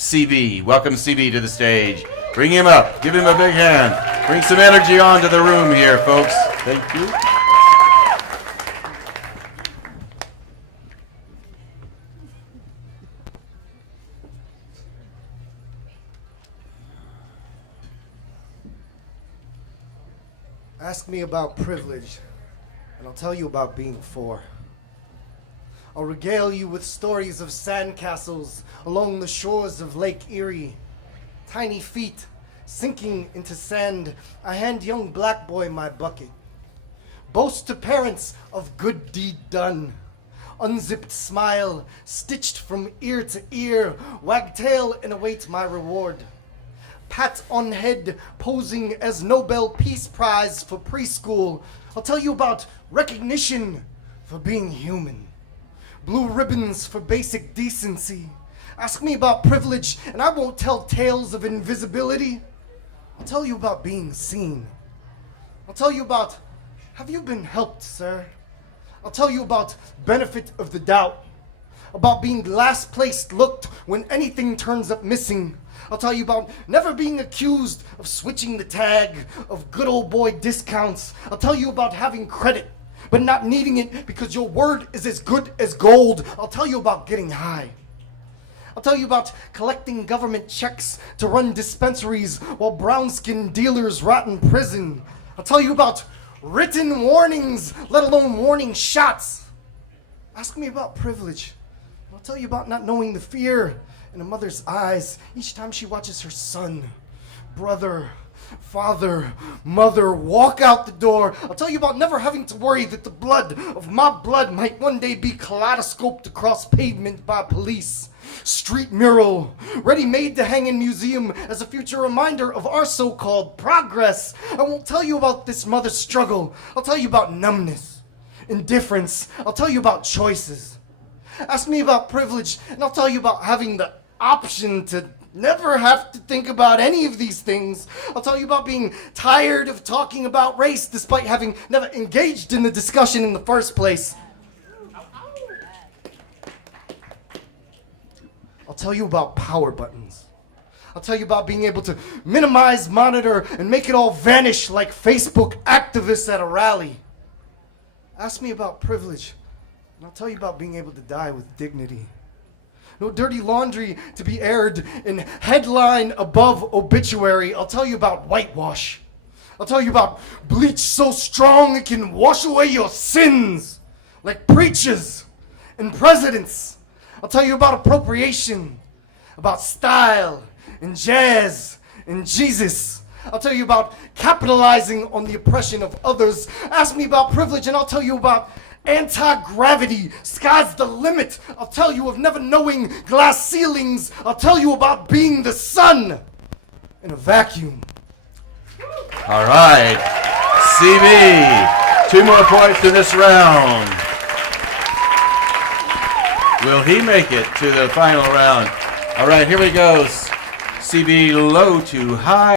CB. Welcome CB to the stage. Bring him up. Give him a big hand. Bring some energy onto the room here, folks. Thank you. Ask me about privilege, and I'll tell you about being four. I'll regale you with stories of sandcastles along the shores of Lake Erie. Tiny feet sinking into sand, I hand young black boy my bucket. Boast to parents of good deed done. Unzipped smile, stitched from ear to ear, wagtail and await my reward. Pat on head, posing as Nobel Peace Prize for preschool. I'll tell you about recognition for being human. Blue ribbons for basic decency. Ask me about privilege, and I won't tell tales of invisibility. I'll tell you about being seen. I'll tell you about, have you been helped, sir? I'll tell you about benefit of the doubt. About being last place looked when anything turns up missing. I'll tell you about never being accused of switching the tag, of good old boy discounts. I'll tell you about having credit, but not needing it because your word is as good as gold. I'll tell you about getting high. I'll tell you about collecting government checks to run dispensaries while brown-skinned dealers rot in prison. I'll tell you about written warnings, let alone warning shots. Ask me about privilege. I'll tell you about not knowing the fear in a mother's eyes each time she watches her son, brother, father, mother walk out the door. I'll tell you about never having to worry that the blood of my blood might one day be kaleidoscoped across pavement by police. Street mural, ready-made to hang in museum as a future reminder of our so-called progress. I won't tell you about this mother's struggle. I'll tell you about numbness, indifference. I'll tell you about choices. Ask me about privilege, and I'll tell you about having the option to never have to think about any of these things. I'll tell you about being tired of talking about race despite having never engaged in the discussion in the first place. I'll tell you about power buttons. I'll tell you about being able to minimize, monitor, and make it all vanish like Facebook activists at a rally. Ask me about privilege, and I'll tell you about being able to die with dignity. No dirty laundry to be aired in headline above obituary. I'll tell you about whitewash. I'll tell you about bleach so strong it can wash away your sins, like preachers and presidents. I'll tell you about appropriation, about style and jazz and Jesus. I'll tell you about capitalizing on the oppression of others. Ask me about privilege and I'll tell you about anti-gravity, sky's the limit. I'll tell you of never knowing glass ceilings. I'll tell you about being the sun in a vacuum. All right. CB, 2 more points in this round. Will he make it to the final round? All right, here we go. CB low to high.